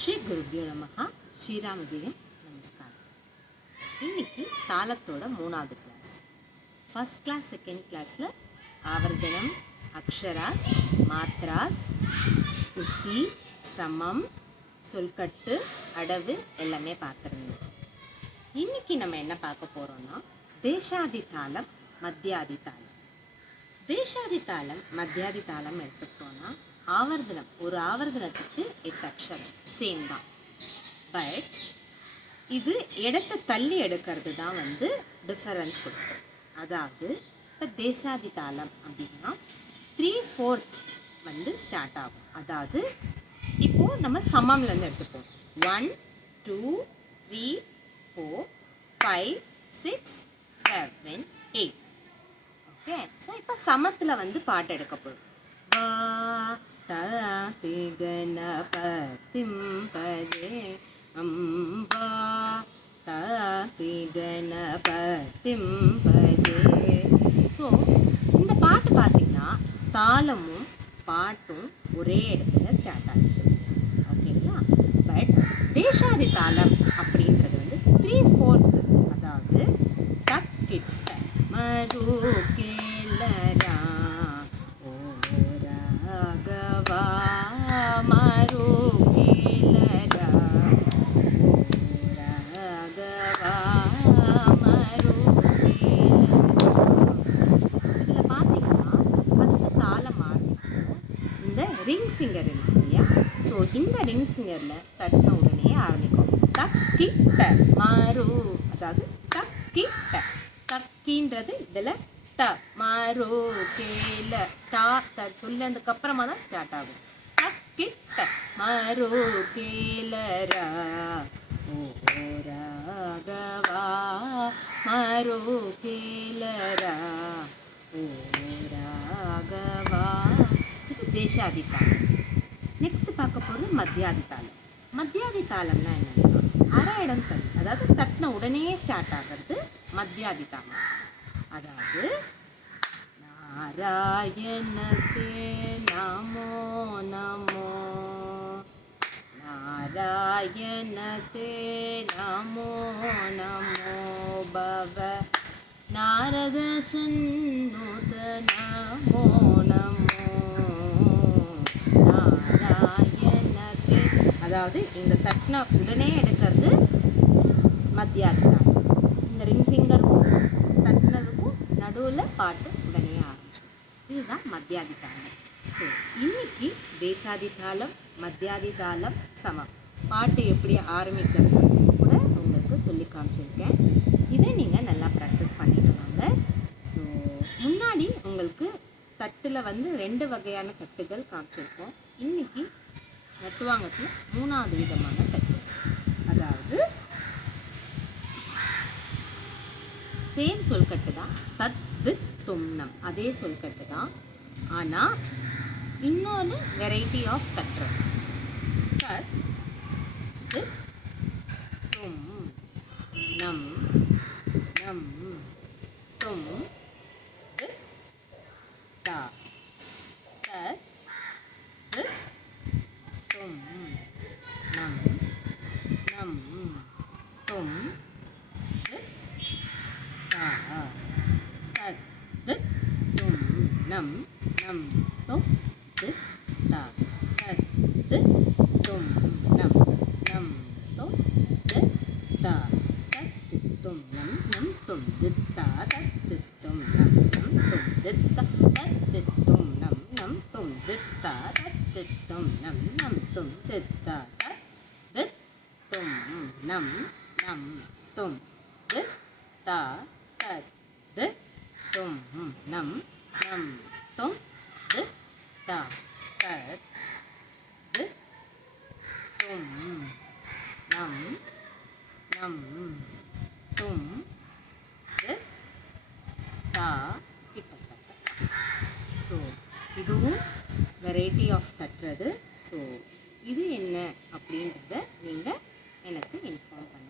ஸ்ரீ குருபியோ நமஹா. ஸ்ரீராம் ஜெயம். நமஸ்காரம். இன்னைக்கு தாளத்தோட 3வது கிளாஸ். ஃபர்ஸ்ட் கிளாஸ் செகண்ட் கிளாஸில் ஆவர்த்தனம், அக்ஷராஸ், மாத்ராஸ், உசி, சமம், சொல்கட்டு, அடவு எல்லாமே பார்த்துருந்தோம். இன்னைக்கு நம்ம என்ன பார்க்க போகிறோம்னா தேசாதி தாளம், மத்தியாதி தாளம். தேசாதி தாளம், மத்தியாதி தாளம் எடுத்துக்கிட்டோன்னா ஆவர்த்தனம், ஒரு ஆவர்த்தனத்துக்கு 8 அக்ஷரம் சேம் தான். பட் இது இடத்தை தள்ளி எடுக்கிறது தான் டிஃபரன்ஸ் கொடுக்கும். அதாவது இப்போ தேசாதி தாளம் அப்படின்னா 3/4 ஸ்டார்ட் ஆகும். அதாவது இப்போது நம்ம சமம்லேருந்து எடுத்துப்போம். 1 2 3 4 5 6 7 8. ஓகே, ஸோ இப்போ சமத்தில் பாட்டு எடுக்க போகிறோம். தாதி கணபதிம் பஜே அம்பா, தாதி கணபதிம் பஜே. ஸோ இந்த பாட்டு பார்த்திங்கன்னா தாளமும் பாட்டும் ஒரே இடத்துல ஸ்டார்ட் ஆச்சு. ஓகேங்களா? பட் தேசாதி தாளம் அப்படின்றது 3/4. அதாவது தக்கிட்ட மரு கேலரா ஓ ராகவா மரு கேலரா ஓ ராகவா மரு கேலரா. இதில் பார்த்தீங்கன்னா ஃபஸ்ட்டு தாளம் ஆரம்பிக்கும் இந்த ரிங் ஃபிங்கர் இருக்கு இல்லையா? ஸோ இந்த ரிங் ஃபிங்கரில் தட்டின உடனே ஆரம்பிக்கும் தக்கிட்ட மரு. அதாவது தக்கிட்ட, தக்கின்றது இதில் த, மரு கேல டா த சொல்லதுக்கு அப்புறமா தான் ஸ்டார்ட் ஆகும். தக்கிட்ட மரு கேலரா ஓ ராகவா மரு கேலரா ஓ ராகவா. இது தேசாதி தாளம். நெக்ஸ்ட் பார்க்க போகிறது மத்தியாதி தாளம். மத்தியாதி தாளம்னா என்னன்னா அரை இடம் தள்ளி, அதாவது தட்டின உடனே ஸ்டார்ட் ஆகிறது மத்தியாதி தாளம். அதாவது நாராயணத்தே நமோ நமோ, நாராயணத்தே நமோ நமோ பவ, நாரத சந்நுத நமோ நமோ நாராயணத்தே. அதாவது இந்த தட்டின உடனே எடுக்கிறது மத்தியாதி தாளம். இந்த ரிங் ஃபிங்கருக்கும் தட்டினதுக்கும் நடுவில் பாட்டு உடனே ஆரம்பிச்சு. இதுதான் மத்தியாதி தாளம். ஸோ இன்னைக்கு தேசாதி தாளம், மத்தியாதி தாளம், சமம் பாட்டு எப்படி ஆரம்பிக்கிறது கூட உங்களுக்கு சொல்லி காமிச்சிருக்கேன். இதை நீங்கள் நல்லா ப்ராக்டிஸ் பண்ணிட்டு வாங்க. ஸோ முன்னாடி உங்களுக்கு தட்டில் 2 வகையான தட்டுகள் காமிச்சிருக்கோம். இன்னைக்கு நட்டுவாங்கத்தில் 3வது விதமான தட்டு. அதாவது சேம் சொல்கட்டு தான், தத்து தும்னம் அதே சொல்கட்டு தான். ஆனால் இன்னொன்று வெரைட்டி ஆஃப் தட்டு. தத் தும் நம் நம் தும் தா தத் தும் நம் நம் தும் தத் தும் நம் நம் தும் தா தத் தும் நம் நம் தும் தா தத் தும் நம் நம் தும் தா தத் தும் நம் நம் தும் தா தத் தும் நம் நம் தும் தா தத் தும் நம் நம் தும் தா தத் தும் நம் நம் தும் தா தத் தும் நம் நம் தும் தா தத் தும் நம் நம் தும் தா. கிட்டத்தட்ட. ஸோ இதுவும் வெரைட்டி ஆஃப் தட்டுறது. ஸோ இது என்ன அப்படின்றத நீங்கள் எனக்கு இன்ஃபார்ம் பண்ணுங்கள்.